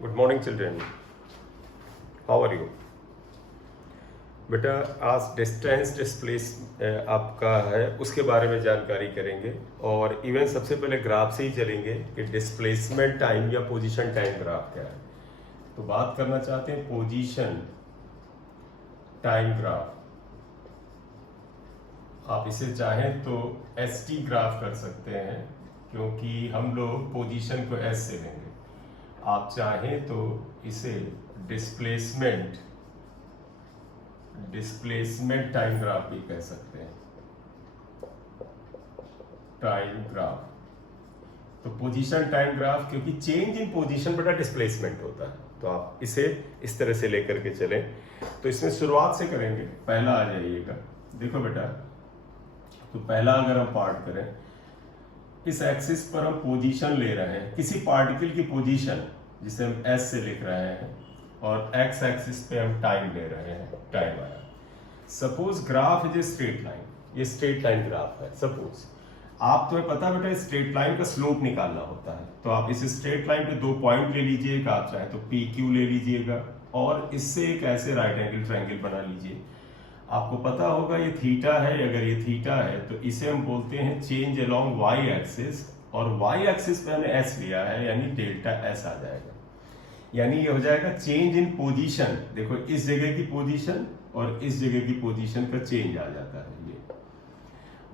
Good morning children, how are you? बेटा आज distance displace आपका है, उसके बारे में जानकारी करेंगे। और इवन सबसे पहले ग्राफ से ही चलेंगे कि डिस्प्लेसमेंट टाइम या पोजीशन टाइम ग्राफ क्या है। तो बात करना चाहते हैं पोजीशन टाइम ग्राफ। आप इसे चाहें तो एसटी ग्राफ कर सकते हैं, क्योंकि हम लोग पोजीशन को एस से लेंगे। आप चाहें तो इसे डिस्प्लेसमेंट टाइम ग्राफ भी कह सकते हैं। टाइम ग्राफ तो पोजीशन टाइम ग्राफ, क्योंकि चेंज इन पोजीशन बेटा डिस्प्लेसमेंट होता है। तो आप इसे इस तरह से लेकर के चलें। तो इसमें शुरुआत से करेंगे, पहला आ जाइएगा। देखो बेटा, तो पहला अगर हम पार्ट करें, इस एक्सिस पर हम पोजीशन ले रहे हैं, किसी पार्टिकल की पोजीशन जिसे हम एस से लिख रहे हैं, और एक्स एक्सिस पे हम टाइम ले रहे हैं, टाइम आया। Suppose graph is a straight line, ये स्ट्रेट लाइन ग्राफ है। सपोज आप तुम्हें पता बेटा स्ट्रेट लाइन का स्लोप निकालना होता है, तो आप इस स्ट्रेट लाइन पे 2 पॉइंट ले लीजिएगा। आप चाहे तो पी क्यू ले लीजिएगा और इससे एक ऐसे राइट एंगल ट्रायंगल बना लीजिए। आपको पता होगा ये थीटा है, अगर ये थीटा है तो इसे हम बोलते हैं चेंज अलोंग वाई एक्सिस, और वाई एक्सिस पे हमने एस लिया है, यानी डेल्टा एस आ जाएगा। यानी ये हो जाएगा चेंज इन पोजीशन। देखो इस जगह की पोजीशन और इस जगह की पोजीशन का चेंज आ जाता है ये,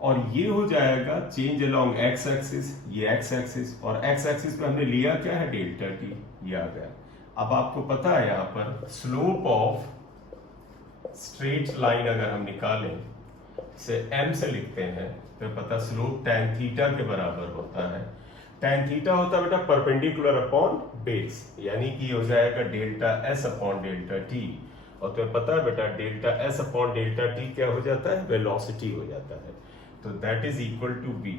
और ये हो जाएगा चेंज अलोंग एक्स एक्सिस, ये एक्स एक्सिस, और एक्स एक्सिस पे हमने लिया क्या है, डेल्टा टी, ये आ गया। अब आपको पता है यहाँ पर स्लोप ऑफ स्ट्रेट लाइन अगर हम निकालें, इसे m से लिखते हैं, तो पता स्लोप tan थीटा के बराबर होता है। tan थीटा होता है बेटा परपेंडिकुलर अपॉन बेस, यानी कि हो जाएगा delta s upon delta t। और तुम्हें पता है बेटा delta s upon delta t क्या हो जाता है, वेलोसिटी हो जाता है। तो that is equal to v,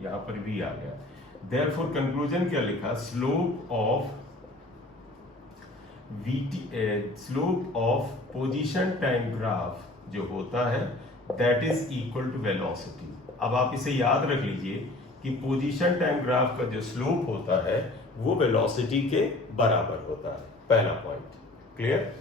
यहाँ पर v आ गया। देयरफॉर कंक्लूजन क्या लिखा, slope of slope of position time graph जो होता है that is equal to velocity. अब आप इसे याद रख लीजिए कि पोजीशन टाइम ग्राफ का जो स्लोप होता है वो वेलोसिटी के बराबर होता है। पहला पॉइंट क्लियर।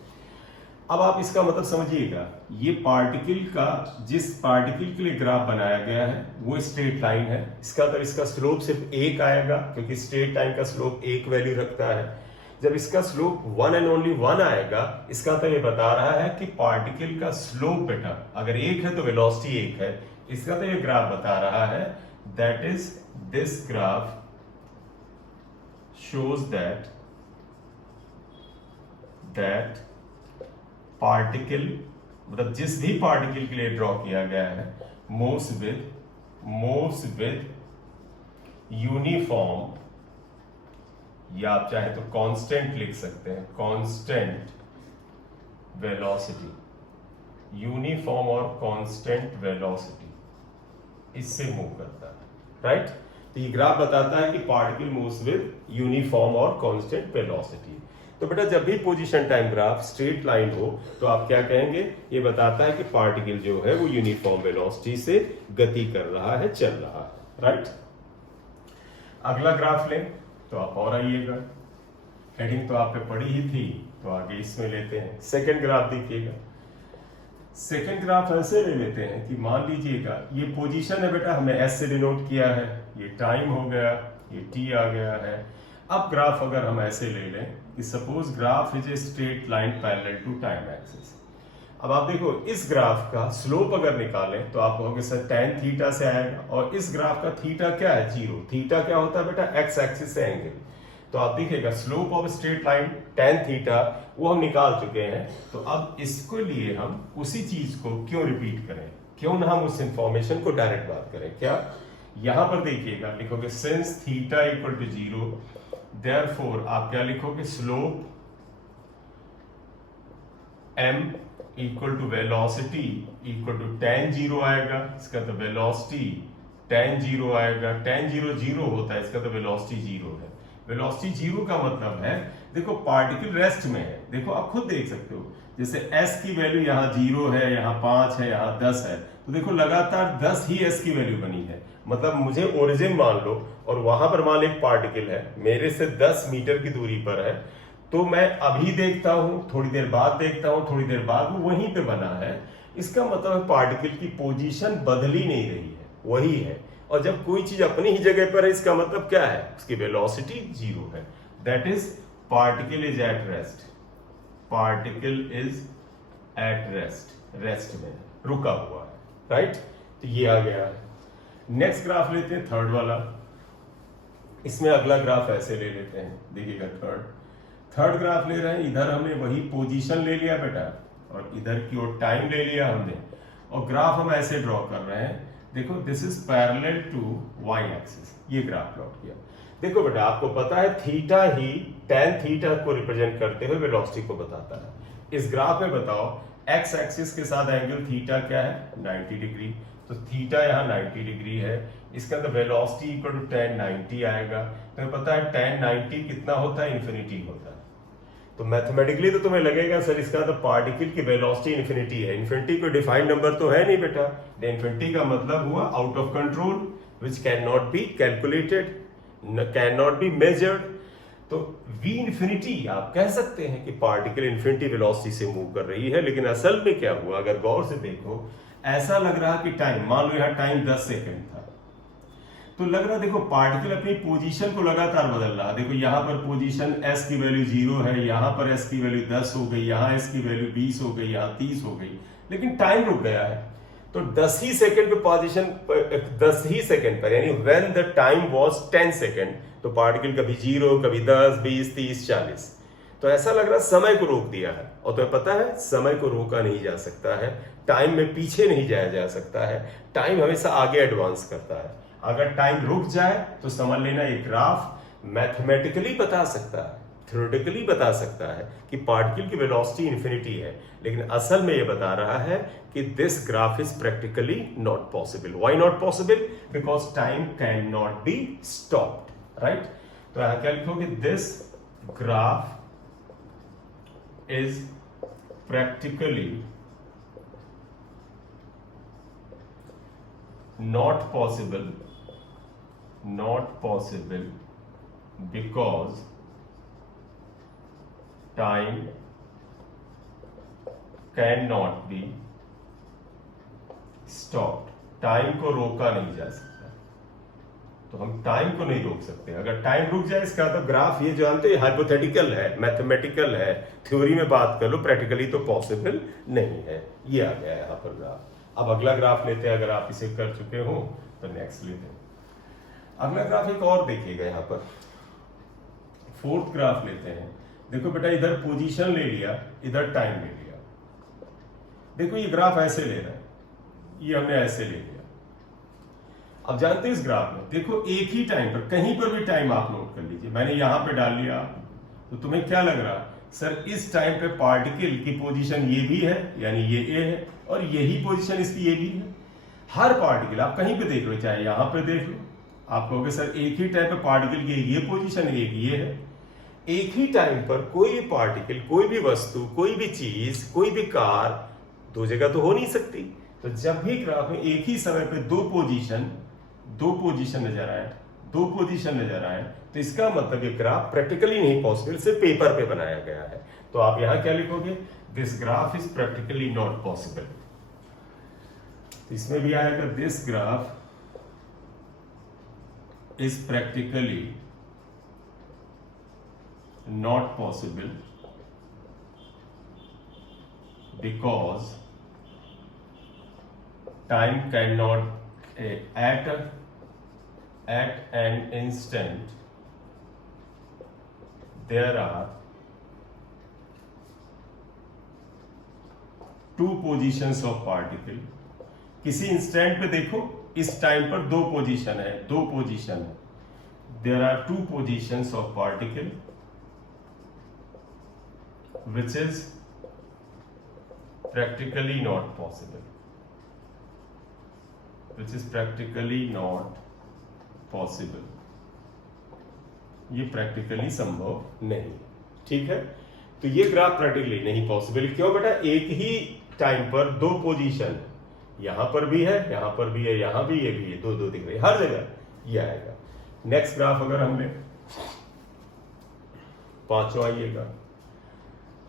अब आप इसका मतलब समझिएगा, ये पार्टिकल का, जिस पार्टिकल के लिए ग्राफ बनाया गया है वो स्ट्रेट लाइन है। इसका तो इसका स्लोप सिर्फ 1 आएगा, क्योंकि स्ट्रेट लाइन का स्लोप 1 वैल्यू रखता है। जब इसका स्लोप 1 एंड ओनली 1 आएगा, इसका तो ये बता रहा है कि पार्टिकल का स्लोप बेटा अगर 1 है तो वेलोसिटी 1 है। इसका तो ये ग्राफ बता रहा है, that is this graph shows that particle, मतलब जिस भी पार्टिकल के लिए ड्रॉ किया गया है, मूव्स विद यूनिफॉर्म, या आप चाहे तो कांस्टेंट लिख सकते हैं, कांस्टेंट वेलोसिटी, यूनिफॉर्म और कांस्टेंट वेलोसिटी, इससे मूव करता है, राइट। तो ये ग्राफ बताता है कि पार्टिकल मूव्स विद यूनिफॉर्म और कांस्टेंट वेलोसिटी। तो बेटा जब भी position time graph straight line हो तो आप क्या कहेंगे, ये बताता है कि पार्टिकल जो है वो यूनिफॉर्म वेलोसिटी से गति कर रहा है, चल रहा है, राइट। अगला ग्राफ लें तो आप और आइएगा, हेडिंग तो आपने पढ़ी ही थी, तो आगे इसमें लेते हैं। सेकंड ग्राफ देखिएगा। सेकंड ग्राफ ऐसे ले लेते हैं कि मान लीजिएगा ये पोजीशन है बेटा, हमने एस से डिनोट किया है, ये टाइम हो गया, ये टी आ गया है। अब ग्राफ अगर हम ऐसे ले लें कि suppose graph is a straight line parallel to time axis. अब आप देखो इस ग्राफ का स्लोप अगर निकालें तो आप कहोगे सर tan थीटा से आएगा, और इस ग्राफ का थीटा क्या है, 0। थीटा क्या होता है बेटा, एक्स एक्सिस से एंगल। तो आप देखिएगा slope of straight line tan theta वो हम निकाल चुके हैं। तो अब इसके लिए हम उसी चीज को क्यों रिपीट करें, क्यों ना हम उस इंफॉर्मेशन को डायरेक्ट बात करें। क्या यहां पर देखिएगा, लिखोगे since theta equal to 0, therefore आप क्या लिखोगे, slope m equal to velocity equal to tan 0 आएगा। इसका तो वेलोसिटी tan 0 आएगा, tan 0 0 होता है, इसका तो वेलोसिटी 0 है। वेलोसिटी 0 का मतलब है, देखो पार्टिकल रेस्ट में है। देखो आप खुद देख सकते हो, जैसे s की वैल्यू यहाँ 0 है, यहाँ 5 है, यहाँ 10 है, तो देखो लगातार 10 ही s की वैल्यू बनी है। मतलब मुझे ओरिजिन मान लो और वहां पर मान लो एक पार्टिकल है, मेरे से 10 मीटर की दूरी पर है, तो मैं अभी देखता हूं, थोड़ी देर बाद देखता हूं, थोड़ी देर बाद वो वहीं पे बना है। इसका मतलब पार्टिकल की पोजीशन बदल ही नहीं रही है, वही है। और जब कोई चीज अपनी ही जगह पर है, इसका मतलब क्या है, उसकी वेलोसिटी जीरो है। That is particle is at rest, particle is at rest, rest में रुका हुआ है, राइट। तो ये आ गया है। नेक्स्ट ग्राफ लेते हैं, थर्ड वाला। इसमें अगला ग्राफ ऐसे ले लेते हैं, देखिएगा थर्ड ग्राफ ले रहे हैं। इधर हमने वही पोजीशन ले लिया बेटा, और इधर की ओर टाइम ले लिया हमने, और ग्राफ हम ऐसे ड्रॉ कर रहे हैं। देखो this is parallel to Y axis, ये ग्राफ प्लॉट किया। देखो बेटा आपको पता है थीटा ही tan थीटा को रिप्रेजेंट करते हुए वेलोसिटी को बताता है। इस ग्राफ में बताओ एक्स एक्सिस के साथ एंगल थीटा क्या है, 90 डिग्री। तो थीटा यहाँ 90 डिग्री है, इसका अंदर वेलोसिटी इक्वल टू tan 90 आएगा। तुम्हें पता है tan 90 कितना होता है, इन्फिनिटी होता है। तो मैथमेटिकली तो तुम्हें लगेगा सर इसका तो पार्टिकल की वेलोसिटी इन्फिनिटी है। इन्फिनिटी कोई डिफाइंड नंबर तो है नहीं बेटा। इन्फिनिटी का मतलब हुआ out of control, which can not be calculated, can not be measured. तो v इन्फिनिटी आप कह सकते हैं कि पार्टिकल इन्फिनिटी वेलोसिटी से मूव कर रही है, लेकिन असल में क्या हुआ, अगर गौर से देखो ऐसा लग रहा कि टाइम, मान लो यहाँ टाइम 10 सेकंड था, तो लग रहा देखो पार्टिकल अपनी पोजीशन को लगातार बदल रहा। देखो यहाँ पर पोजीशन s की वैल्यू 0 है, यहाँ पर s की वैल्यू 10 हो गई, यहाँ s की वैल्यू 20 हो गई, यहाँ 30 हो गई, लेकिन टाइम रुक गया है। तो 10 ही सेकंड पे पोजीशन, 10 ही सेकंड पर, यानी when the time was 10 second, तो पार्टिकल कभी 0, कभी 10, 20, 30, 40। तो ऐसा लग रहा समय को रोक दिया है। और तुम्हें पता है समय को रोका नहीं जा सकता है, टाइम में पीछे नहीं जाया जा सकता है, टाइम हमेशा आगे एडवांस करता है। अगर टाइम रुक जाए तो समझ लेना ये ग्राफ मैथमेटिकली बता सकता है, थ्योरेटिकली बता सकता है कि पार्टिकल की वेलोसिटी इन्फिनिटी है, लेकिन असल में ये बता रहा है कि this graph is practically not possible. Why not possible? Because time can not be stopped, right. तो यहां क्या लिखोगे, this graph is practically not possible because time cannot be stopped। Time को रोका नहीं जा सकता, तो हम टाइम को नहीं रोक सकते। अगर टाइम रुक जाए इसका तो ग्राफ, ये जानते हैं हाइपोथेटिकल है, मैथमेटिकल है, थ्योरी में बात कर लो, प्रैक्टिकली तो पॉसिबल नहीं है। ये आ गया यहाँ पर ग्राफ। अब अगला ग्राफ लेते हैं, अगर आप इसे कर चुके हो तो नेक्स्ट लेते हैं। अगला ग्राफ एक और देखिएगा, यहाँ पर फोर्थ ग्राफ लेते हैं। देखो बेटा इधर पोजीशन ले लिया, इधर टाइम ले लिया। देखो ये ग्राफ ऐसे ले रहा है, ये हमने ऐसे ले लिया। अब जानते हैं इस ग्राफ में देखो एक ही टाइम पर, कहीं पर भी टाइम आप नोट कर लीजिए, मैंने यहां पे डाल लिया, तो तुम्हें क्या लग रहा सर इस टाइम पे पार्टिकल की पोजीशन ये भी है, यानी ये ए है, और यही पोजीशन इसकी ये भी है। हर पार्टिकल आप कहीं पे देख लो, चाहे यहां पे देख लो, आप कहोगे सर एक ही टाइम पे पार्टिकल की ये पोजीशन, एक ये है। एक ही टाइम पर कोई भी पार्टिकल, कोई भी वस्तु, कोई भी चीज, कोई भी कार दो जगह तो हो नहीं सकती। तो जब भी ग्राफ में एक ही समय पे दो पोजीशन नजर आए, तो इसका मतलब ये ग्राफ प्रैक्टिकली नहीं पॉसिबल, सिर्फ पेपर पे बनाया गया है। तो आप यहां क्या लिखोगे, this graph is practically not possible. इसमें भी आएगा this graph is practically not possible because time cannot at an instant there are two positions of particle। किसी इंस्टेंट पे देखो इस टाइम पर दो पोजीशन है, there are two positions of particle which is practically not possible, ये practically संभव नहीं, ठीक है। तो ये ग्राफ प्रैक्टिकली नहीं पॉसिबल, क्यों बेटा, एक ही टाइम पर दो पोजीशन, यहां पर भी है, यहां पर भी है, यहां भी, ये भी है, दो दिख रही है, हर जगह ये आएगा। नेक्स्ट ग्राफ अगर हमने पांचवा आइएगा,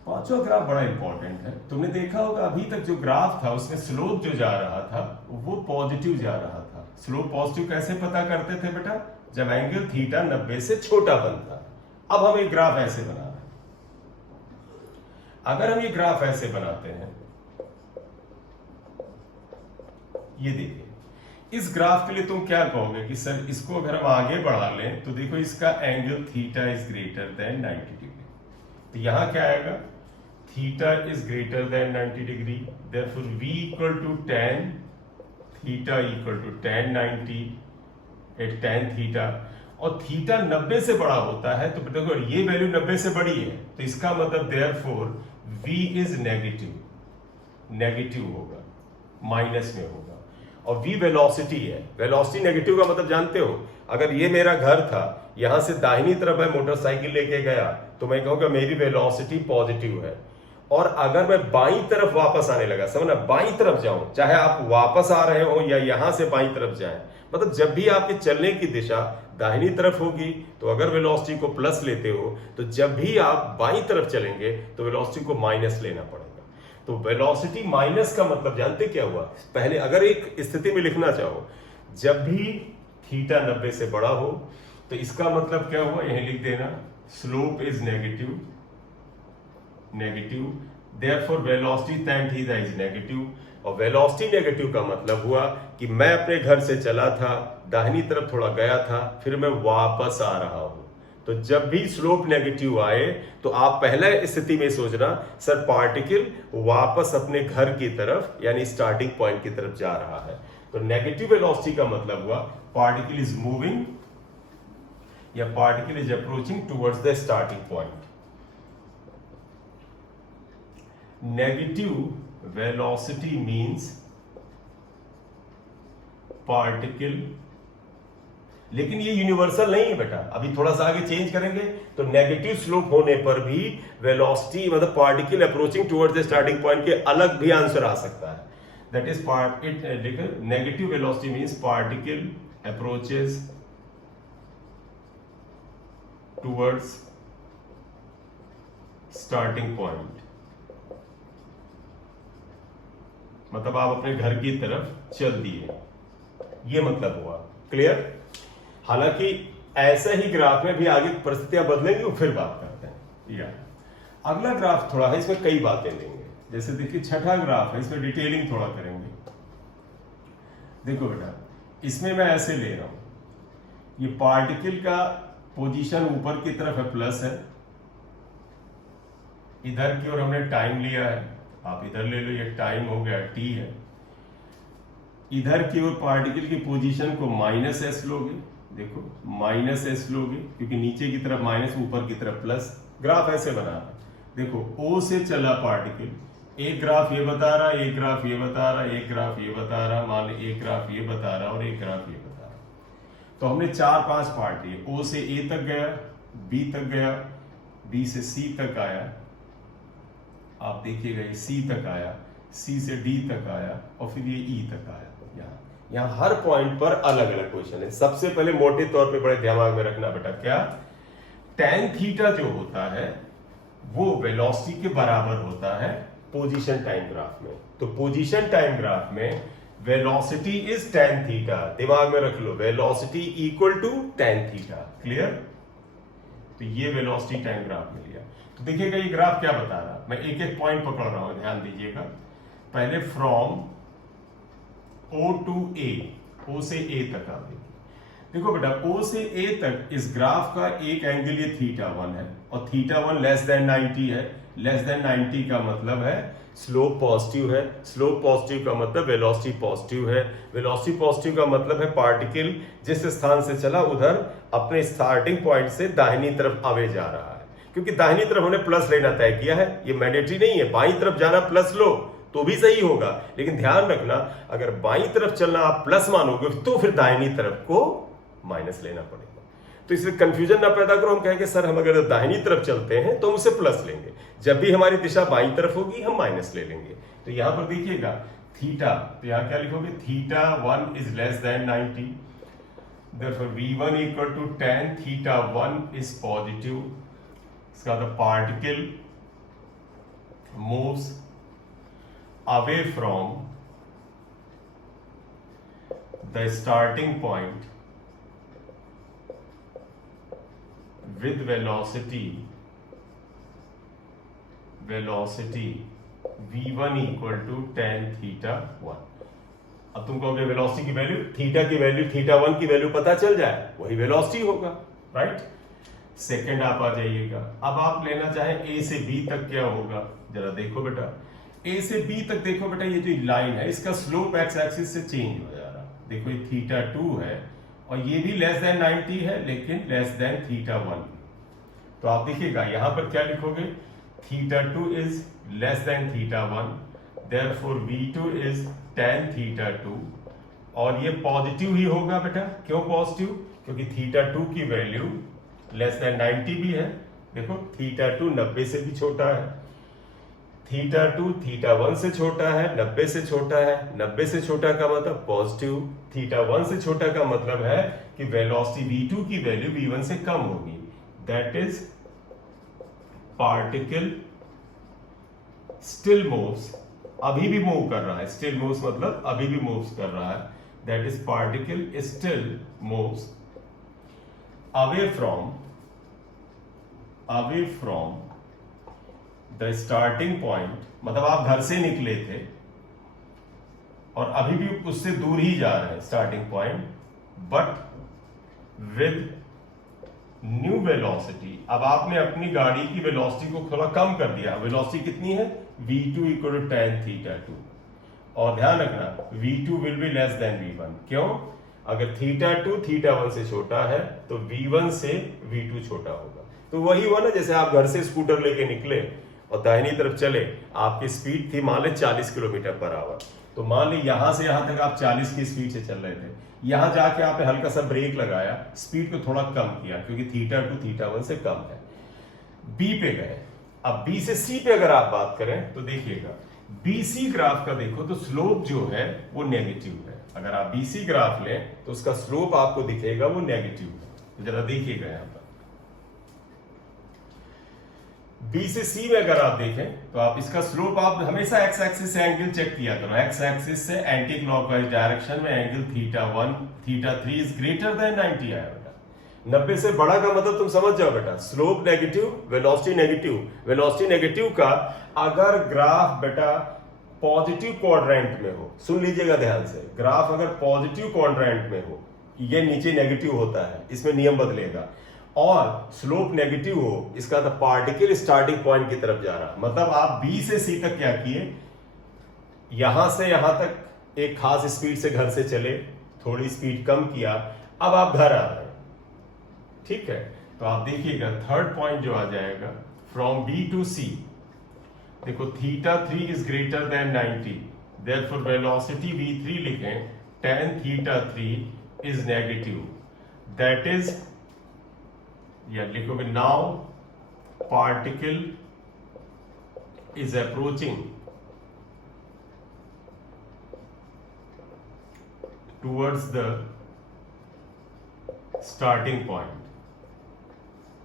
पांचवा ग्राफ बड़ा इंपॉर्टेंट है। तुमने देखा होगा अभी तक जो ग्राफ था उसमें स्लोप जो जा रहा था वो पॉजिटिव जा रहा था। स्लोप पॉजिटिव कैसे पता करते थे बेटा? जब एंगल थीटा 90 से छोटा बनता। अब हम एक ग्राफ ऐसे बना रहे हैं। अगर हम ये ग्राफ ऐसे बनाते हैं, ये देखिए, इस ग्राफ के लिए तुम क्या कहोगे कि सर इसको अगर हम आगे बढ़ा लें तो देखो इसका angle theta is greater than 90 degree. तो यहां क्या आएगा? Theta is greater than 90 degree, therefore v equal to tan theta equal to tan 90 at tan theta. और थीटा 90 से बड़ा होता है तो देखो ये वैल्यू 90 से बड़ी है तो इसका मतलब देयरफॉर v इज नेगेटिव होगा, माइनस में होगा। और v वेलोसिटी है। वेलोसिटी नेगेटिव का मतलब जानते हो? अगर ये मेरा घर था, यहां से दाहिनी तरफ मैं मोटरसाइकिल लेके गया तो मैं कहूंगा मेरी वेलोसिटी पॉजिटिव है। और अगर मैं बाईं तरफ वापस आने लगा, समझना, बाईं तरफ जाऊं, चाहे आप वापस आ रहे हो या यहां से बाईं तरफ जाएं, मतलब जब भी आपके चलने की दिशा दाहिनी तरफ होगी तो अगर वेलोसिटी को प्लस लेते हो, तो जब भी आप बाईं तरफ चलेंगे तो वेलोसिटी को माइनस लेना पड़ेगा। तो वेलोसिटी माइनस का मतलब जानते क्या हुआ? पहले अगर एक स्थिति में लिखना चाहो, जब भी थीटा 90 से बड़ा हो तो इसका मतलब क्या हुआ? यही लिख देना, slope is negative, therefore velocity tan theta is negative. और वेलोसिटी नेगेटिव का मतलब हुआ कि मैं अपने घर से चला था, दाहिनी तरफ थोड़ा गया था, फिर मैं वापस आ रहा हूं। तो जब भी स्लोप नेगेटिव आए तो आप पहले स्थिति में सोचना, सर पार्टिकल वापस अपने घर की तरफ यानी स्टार्टिंग पॉइंट की तरफ जा रहा है। तो नेगेटिव वेलोसिटी का मतलब हुआ पार्टिकल इज मूविंग या particle is approaching towards the starting point. Negative velocity means particle, लेकिन ये यूनिवर्सल नहीं है बेटा। अभी थोड़ा सा आगे चेंज करेंगे तो नेगेटिव स्लोप होने पर भी वेलोसिटी मतलब particle approaching towards the starting point के अलग भी आंसर आ सकता है। That is part it negative velocity means particle approaches towards starting point, मतलब आप अपने घर की तरफ चल दिए, ये मतलब हुआ। क्लियर? हालांकि ऐसे ही ग्राफ में भी आगे परिस्थितियां बदलेंगी, वो फिर बात करते हैं। या अगला ग्राफ थोड़ा है, इसमें कई बातें लेंगे। जैसे देखिए छठा ग्राफ है, इसमें डिटेलिंग थोड़ा करेंगे। देखो बेटा, इसमें मैं ऐसे ले रहा हूं, ये पार्टिकल का पोजीशन ऊपर की तरफ है, प्लस है, इधर की ओर हमने टाइम लिया है, आप इधर ले लो, ये टाइम हो गया t है। इधर की ओर पार्टिकल की पोजीशन को माइनस एस लोगे, देखो माइनस एस लोगे क्योंकि नीचे की तरफ माइनस, ऊपर की तरफ प्लस। ग्राफ ऐसे बना, देखो O से चला पार्टिकल, एक ग्राफ ये बता रहा, एक ग्राफ ये बता रहा, एक ग्राफ ये बता रहा, मान लो एक ग्राफ ये बता रहा और एक ग्राफ ये बता रहा। तो हमने 4-5 पार्ट लिए, O से A तक गया, B तक गया, B से C तक आया, आप देखिएगा ये C तक आया, C से D तक आया और फिर ये E तक आया। यहाँ हर पॉइंट पर अलग अलग क्वेश्चन है। सबसे पहले मोटे तौर पे बड़े दिमाग में रखना बेटा, क्या tan थीटा जो होता है वो वेलोसिटी के बराबर होता है पोजीशन टाइम ग्राफ में। तो पोजीशन टाइम ग्राफ में वेलोसिटी इज tan थीटा, दिमाग में रख लो, velocity equal to tan theta. Clear? तो ये वेलोसिटी टाइम ग्राफ में लिया। तो देखिएगा ये ग्राफ क्या बता रहा, मैं एक एक पॉइंट पकड़ रहा हूं, ध्यान दीजिएगा। पहले from O to A, O से A तक आप देखो बेटा, O से A तक इस ग्राफ का एक एंगल ये θ1 है और θ1 लेस देन 90 है। लेस देन 90 का मतलब है स्लोप पॉजिटिव है, स्लोप पॉजिटिव का मतलब वेलोसिटी पॉजिटिव है, वेलोसिटी पॉजिटिव का मतलब है पार्टिकल जिस स्थान से चला उधर अपने स्टार्टिंग पॉइंट से दाहिनी तरफ आगे जा रहा है। क्योंकि दाहिनी तरफ हमने प्लस लेना तय किया है, ये मैंडेटरी नहीं है, बाईं तरफ जाना प्लस लो तो भी सही होगा, लेकिन ध्यान रखना अगर बाईं तरफ चलना आप प्लस मानोगे तो फिर दाहिनी तरफ को माइनस लेना पड़ेगा। तो इसलिए कंफ्यूजन ना पैदा करो, हम कहेंगे सर हम अगर दाहिनी तरफ चलते हैं तो हम उसे प्लस लेंगे, जब भी हमारी दिशा बाईं तरफ होगी हम माइनस ले लेंगे। तो यहां पर देखिएगा थीटा, तो यहां क्या लिखोगे, θ1 is less than 90, therefore v1 equal to tan θ1 is positive. इसका मतलब particle moves away from the starting point with velocity v1 equal to tan theta 1। अब तुम कहोगे वेलोसिटी की वैल्यू, थीटा की वैल्यू, थीटा 1 की वैल्यू पता चल जाए, वही वेलोसिटी होगा, राइट। सेकंड आप आ जाइएगा, अब आप लेना चाहें ए से बी तक क्या होगा, जरा देखो बेटा, ए से बी तक देखो बेटा, ये जो लाइन है इसका स्लोप एक्स एक्सिस से चेंज हो जा रहा, देखो ये थीटा 2 है और ये भी लेस देन 90 है लेकिन लेस देन थीटा 1। तो आप देखिएगा यहां पर क्या लिखोगे, theta 2 is less then theta 1, therefore v2 is tan theta 2, और ये पॉजिटिव ही होगा बेटा। क्यों पॉजिटिव? क्योंकि थीटा 2 की वैल्यू लेस देन 90 भी है। देखो थीटा 2 90 से भी छोटा है, थीटा 2 थीटा 1 से छोटा है, 90 से छोटा है। 90 से छोटा का मतलब पॉजिटिव, थीटा 1 से छोटा का मतलब है कि वेलोसिटी v2 की वैल्यू v1 से कम होगी। That is particle still moves, अभी भी मूव कर रहा है, स्टिल मूव्स मतलब अभी भी मूव्स कर रहा है। That is particle still moves away from the starting point, मतलब आप घर से निकले थे और अभी भी उससे दूर ही जा रहे हैं starting point, but with new velocity. अब आपने अपनी गाड़ी की वेलोसिटी को थोड़ा कम कर दिया। वेलोसिटी कितनी है? v2 equal to tan theta 2, और ध्यान रखना v2 will be less than v1। क्यों? अगर थीटा 2 थीटा 1 से छोटा है तो v1 से v2 छोटा होगा। तो वही हुआ ना, जैसे आप घर से स्कूटर लेके निकले और दाहिनी तरफ चले, आपकी स्पीड थी मान ले 40 किलोमीटर पर आवर, तो मान ली यहां से यहां तक आप 40 की स्पीड से चल रहे थे, यहां जाके आपने हल्का सा ब्रेक लगाया, स्पीड को थोड़ा कम किया क्योंकि थीटा 2 थीटा 1 से कम है, बी पे गए। अब बी से सी पे अगर आप बात करें तो देखिएगा बीसी ग्राफ का देखो तो स्लोप जो है वो नेगेटिव है। अगर आप बीसी ग्राफ लें तो उसका स्लोप आपको दिखेगा वो नेगेटिव है। तो जरा देखिएगा यहां पर बी से सी में अगर आप देखें तो आप इसका स्लोप, आप हमेशा एक्स एक्सिस से एंगल चेक किया करो, एक्स एक्सिस से एंटी क्लॉकवाइज डायरेक्शन में angle theta 1 theta 3 is greater than 90 आया बेटा। 90 से बड़ा का मतलब तुम समझ जाओ बेटा, slope negative velocity negative. Velocity negative का अगर ग्राफ बेटा पॉजिटिव क्वाड्रेंट में हो, सुन लीजिएगा ध्यान से, ग्राफ अगर पॉजिटिव क्वाड्रेंट में हो, ये नीचे नेगेटिव होता है, इसमें नियम बदलेगा, और स्लोप नेगेटिव हो, इसका तो पार्टिकल स्टार्टिंग पॉइंट की तरफ जा रहा। मतलब आप बी से सी तक क्या किए, यहां से यहां तक एक खास स्पीड से घर से चले, थोड़ी स्पीड कम किया, अब आप घर आ रहे हैं, ठीक है। तो आप देखिएगा थर्ड पॉइंट जो आ जाएगा फ्रॉम बी टू सी, देखो theta 3 is greater than 90, therefore velocity v3 लिखें tan theta 3 is negative. That is, या लिखोगे now particle is approaching towards the starting point,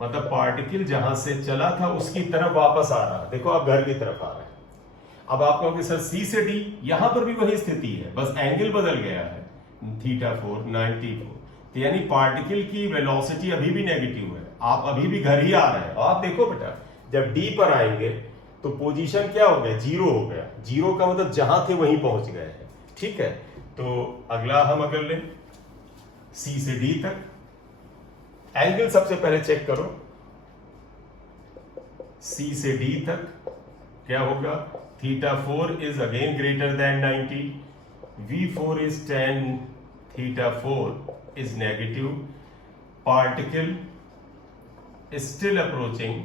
मतलब पार्टिकल जहां से चला था उसकी तरफ वापस आ रहा है। देखो आप घर की तरफ आ रहे हैं। अब आप कहोगे सर सी से डी, यहां पर भी वही स्थिति है, बस एंगल बदल गया है, थीटा 4 94, तो यानी पार्टिकल की वेलोसिटी अभी भी नेगेटिव है, आप अभी भी घर ही आ रहे हैं। और आप देखो बेटा जब डी पर आएंगे तो पोजीशन क्या हो गया, जीरो हो गया। जीरो का मतलब जहां थे वहीं पहुंच गए हैं, ठीक है। तो अगला हम अगर लें सी से डी तक, एंगल सबसे पहले चेक करो, सी से डी तक क्या होगा, theta 4 is again greater than 90, v4 is tan theta 4 is negative, particle still approaches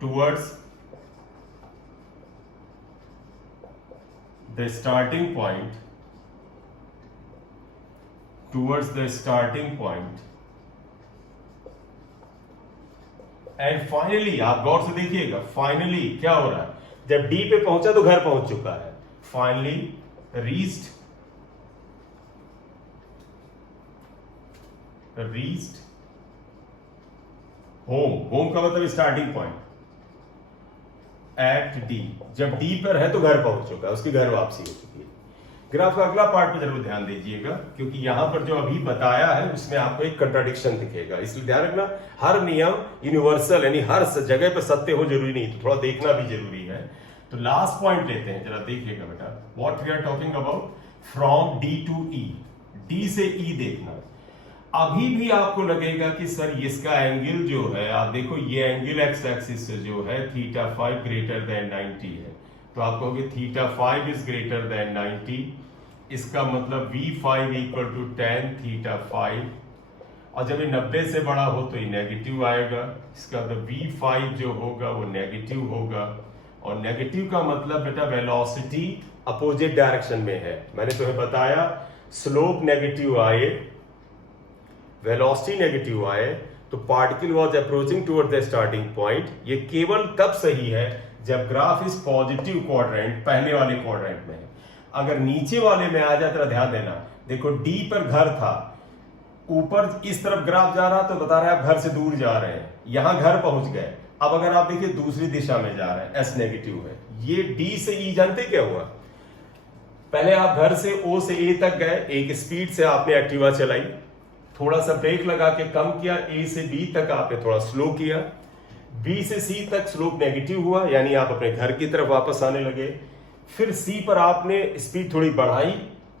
towards the starting point, and finally आप गौर से देखिएगा, फाइनली क्या हो रहा है, जब डी पे पहुंचा तो घर पहुंच चुका है, फाइनली reached होम का मतलब स्टार्टिंग पॉइंट एट डी, जब डी पर है तो घर पहुंच चुका है, उसकी घर वापसी हो चुकी है। ग्राफ का अगला पार्ट पे जरूर ध्यान दीजिएगा, क्योंकि यहां पर जो अभी बताया है उसमें आपको एक कंट्राडिक्शन दिखेगा, इसलिए ध्यान रखना हर नियम यूनिवर्सल यानी हर जगह पर सत्य हो जरूरी नहीं, तो थोड़ा देखना भी जरूरी है। तो लास्ट पॉइंट लेते हैं, जरा देखिएगा बेटा, what we are talking about from D to E, D से ई देखना। अभी भी आपको लगेगा कि सर इसका एंगल जो है, आप देखो ये एंगल एक्स एक्सिस से जो है थीटा 5 ग्रेटर देन 90 है, तो आप कहोगे थीटा 5 इज ग्रेटर देन 90, इसका मतलब V5 equal to tan theta 5, और जब ये 90 से बड़ा हो तो ये नेगेटिव आएगा, इसका मतलब V5 जो होगा वो नेगेटिव होगा, और नेगेटिव का मतलब बेटा वेलोसिटी अपोजिट डायरेक्शन में है। मैंने तुम्हें बताया स्लोप नेगेटिव आए, वेलोसिटी नेगेटिव आए, तो particle was approaching toward the starting point. ये केवल तब सही है जब ग्राफ इस पॉजिटिव क्वाड्रेंट, पहले वाले क्वाड्रेंट में है। अगर नीचे वाले में आ जाए तो ध्यान देना, देखो डी पर घर था, ऊपर इस तरफ ग्राफ जा रहा तो बता रहा है आप घर से दूर जा रहे हैं, यहां घर पहुंच गए। अब अगर आप देखिए दूसरी दिशा में जा रहे हैं, एस नेगेटिव है, ये डी से ई जानते क्या हुआ, पहले आप घर से ओ से ए तक गए, एक स्पीड से आपने एक्टिवा चलाई, थोड़ा सा ब्रेक लगा के कम किया, ए से बी तक आपने थोड़ा स्लो किया, बी से सी तक स्लोप नेगेटिव हुआ, यानी आप अपने घर की तरफ वापस आने लगे। फिर सी पर आपने स्पीड थोड़ी बढ़ाई,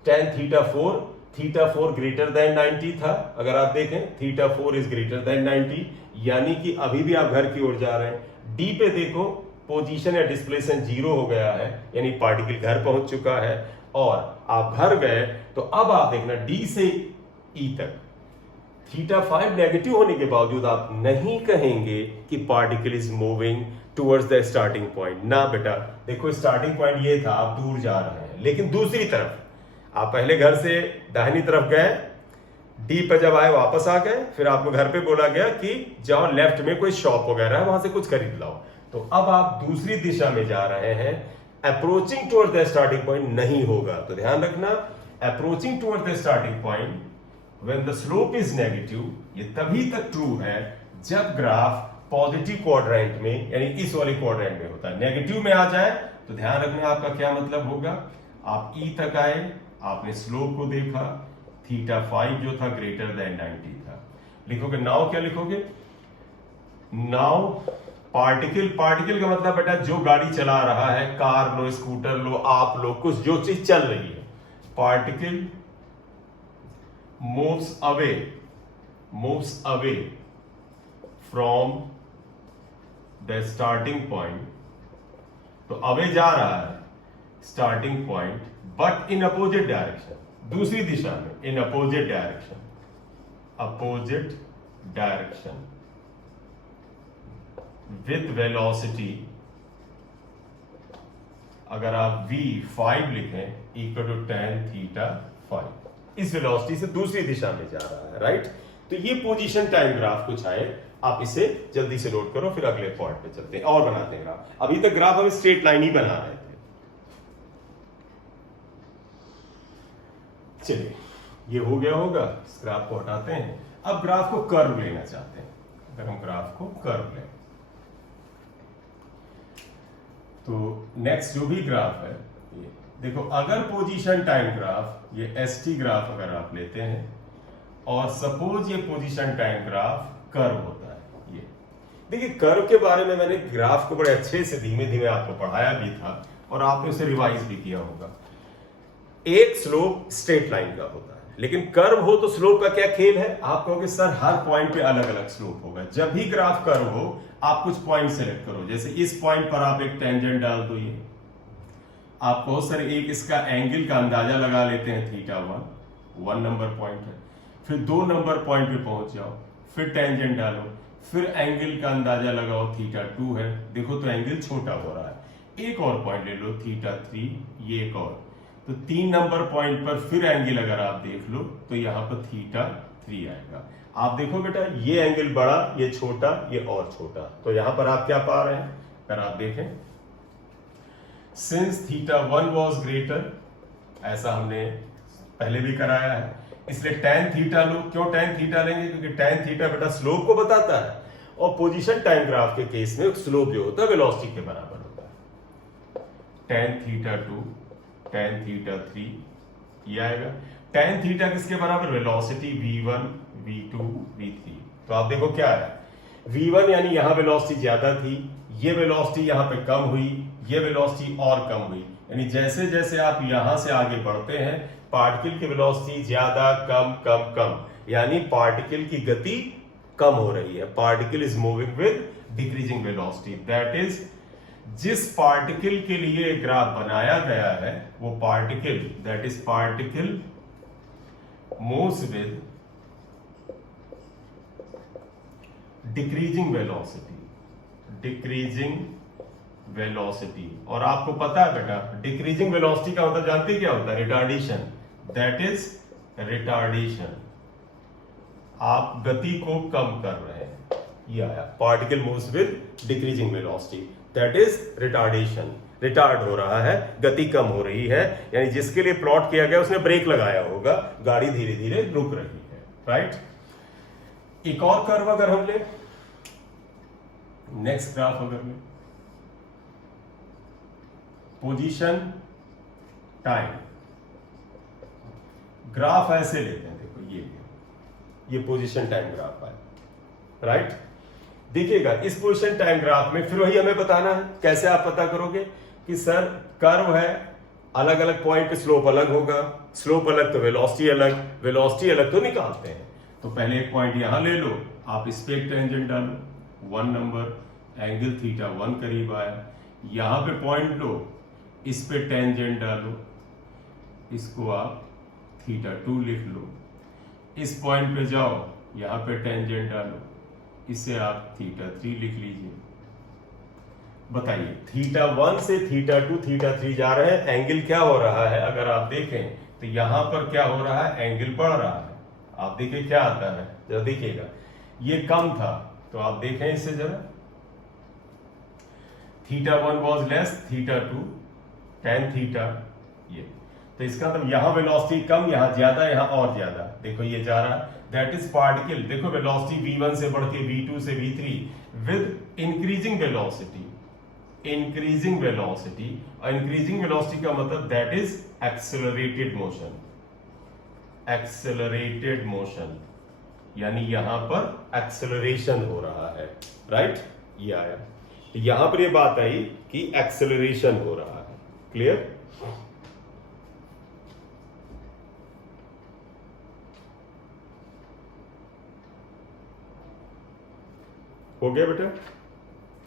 tan theta 4, theta 4 greater than 90 था, अगर आप देखें थीटा 4 इज ग्रेटर देन 90, यानी कि अभी भी आप घर की ओर जा रहे हैं। डी पे देखो पोजीशन या डिस्प्लेसमेंट 0 हो गया है, यानी पार्टिकल घर पहुंच चुका है, और आप घर गए तो अब आप देखना डी से ई तक थीटा 5 नेगेटिव होने के बावजूद आप नहीं कहेंगे कि particle is moving towards the starting point. ना बेटा, देखो स्टार्टिंग पॉइंट ये था, आप दूर जा रहे हैं, लेकिन दूसरी तरफ आप पहले घर से दाहिनी तरफ गए, डी पर जब आए वापस आ गए, फिर आपको घर पे बोला गया कि जाओ लेफ्ट में कोई शॉप वगैरह है वहां से कुछ खरीद लाओ, तो अब आप दूसरी दिशा में जा रहे हैं, approaching towards the starting point नहीं होगा। तो ध्यान रखना, approaching towards the starting point when the slope is negative, ये तभी तक ट्रू है जब ग्राफ पॉजिटिव क्वाड्रेंट में यानी इस वाले क्वाड्रेंट में होता है। नेगेटिव में आ जाए तो ध्यान रखना आपका क्या मतलब होगा, आप ई तक आए, आपने स्लोप को देखा, थीटा 5 जो था ग्रेटर देन 90 था, लिखोगे नाउ, क्या लिखोगे नाउ पार्टिकल, पार्टिकल का मतलब बेटा जो गाड़ी चला रहा है, कार लो, स्कूटर लो, आप लो, कुछ जो चीज चल रही है, particle moves away from the starting point, तो अवे जा रहा है starting point, but in opposite direction, दूसरी दिशा में, in opposite direction, opposite direction with velocity, अगर आप V5 लिखें इक्वल टू tan थीटा 5, इस वेलोसिटी से दूसरी दिशा में जा रहा है, राइट। तो ये पोजीशन टाइम ग्राफ कुछ आए, आप इसे जल्दी से नोट करो, फिर अगले पॉइंट पे चलते हैं और बनाते हैं ग्राफ। अभी तक ग्राफ हम स्ट्रेट लाइन ही बना रहे थे। चलिए ये हो गया होगा, इस ग्राफ को हटाते हैं। अब ग्राफ को कर्व लेना चाहते हैं, अगर हम ग्राफ को कर्व लें तो नेक्स्ट जो भी ग्राफ है, ये देखो, अगर पोजीशन टाइम ग्राफ, ये एसटी ग्राफ अगर आप लेते हैं और सपोज ये पोजीशन टाइम ग्राफ कर्व होता है, ये देखिए कर्व के बारे में मैंने ग्राफ को बड़े अच्छे से धीमे धीमे आपको पढ़ाया भी था और आपने उसे रिवाइज भी किया होगा। एक स्लोप स्ट्रेट लाइन का होता है, लेकिन कर्व हो तो स्लोप का क्या खेल है, आप कहोगे सर हर पॉइंट पे अलग अलग स्लोप होगा। जब भी ग्राफ कर्व हो आप कुछ पॉइंट सेलेक्ट करो, जैसे इस पॉइंट पर आप एक टेंजेंट डाल दो, ये आप कहो सर एक इसका एंगल का अंदाजा लगा लेते हैं, थीटा 1 नंबर पॉइंट है, फिर 2 नंबर पॉइंट पे पहुंच जाओ, फिर टेंजेंट डालो, फिर एंगल का अंदाजा लगाओ, थीटा 2 है, देखो तो एंगल छोटा हो रहा है, एक और पॉइंट ले लो थीटा 3, ये एक और, तो 3 नंबर पॉइंट पर फिर एंगल अगर आप देख लो तो यहां पर थीटा 3 आएगा। आप देखो बेटा ये एंगल बड़ा, ये छोटा, ये और छोटा, तो यहां पर आप क्या पा रहे हैं, अगर आप देखें सिंस थीटा 1 वॉज ग्रेटर, ऐसा हमने पहले भी कराया है, इसलिए tan थीटा लो। क्यों tan थीटा लेंगे, क्योंकि tan थीटा बेटा स्लोप को बताता है और पोजीशन टाइम ग्राफ के केस में स्लोप जो होता है वेलोसिटी के बराबर होता है। tan थीटा 2 tan थीटा 3 ये आएगा। tan थीटा किसके बराबर? Velocity v1 v2 v3। तो आप देखो क्या है, v1 यानी यहां वेलोसिटी ज्यादा थी, ये वेलोसिटी यहां पे कम हुई, ये वेलोसिटी और कम हुई, यानी जैसे जैसे आप यहां से आगे बढ़ते हैं पार्टिकल की वेलोसिटी ज्यादा कम कम कम, यानी पार्टिकल की गति कम हो रही है। Particle is moving with decreasing velocity. That is जिस पार्टिकल के लिए ग्राफ बनाया गया है वो particle, that is particle moves with decreasing velocity, decreasing velocity. और आपको पता है बेटा डिक्रीजिंग वेलोसिटी का होता जानते क्या होता है? रिटार्डेशन। दैट इज रिटार्डेशन, आप गति को कम कर रहे हैं। ये आया particle moves with decreasing velocity, that is retardation. Retard हो रहा है, गति कम हो रही है, यानी जिसके लिए प्लॉट किया गया उसने ब्रेक लगाया होगा, गाड़ी धीरे धीरे रुक रही है, राइट। एक और कर्व अगर हम ले, नेक्स्ट ग्राफ अगर ले, पोजीशन टाइम ग्राफ ऐसे लेते हैं। देखो ये पोजीशन टाइम ग्राफ है, राइट। देखिएगा इस पोजीशन टाइम ग्राफ में फिर वही हमें बताना है। कैसे आप पता करोगे कि सर कर्व है, अलग अलग पॉइंट पे स्लोप अलग होगा, स्लोप अलग तो वेलोसिटी अलग, वेलोसिटी अलग तो निकालते हैं। तो पहले एक पॉइंट यहां ले लो, आप इस पे एक टेंजेंट डालो, 1 नंबर, एंगल थीटा 1 करीब आया। यहां पे पॉइंट लो, इस पे टेंजेंट डालो, इसको आप थीटा 2 लिख लो। इस पॉइंट पे जाओ, यहां पे टेंजेंट डालो, इसे आप थीटा 3 लिख लीजिए। बताइए थीटा 1 से थीटा 2 थीटा 3 जा रहे हैं, एंगल क्या हो रहा है? अगर आप देखें तो यहां पर क्या हो रहा है? एंगल बढ़ रहा है। आप देखिए क्या आता है, जरा देखिएगा, ये कम था तो आप देखें इसे जरा, theta 1 was less, theta 2 tan theta, ये तो इसका मतलब यहां वेलोसिटी कम, यहां ज्यादा, यहां और ज्यादा। देखो ये जा रहा है, दैट इज पार्टिकल। देखो वेलोसिटी v1 से बढ़ के v2 से v3 with increasing velocity, increasing velocity. और इंक्रीजिंग वेलोसिटी का मतलब that is accelerated motion, accelerated motion, यानी यहां पर एक्सेलरेशन हो रहा है, राइट। ये आया, तो यहां पर ये बात आई कि एक्सेलरेशन हो रहा है। क्लियर? हो गया बेटा?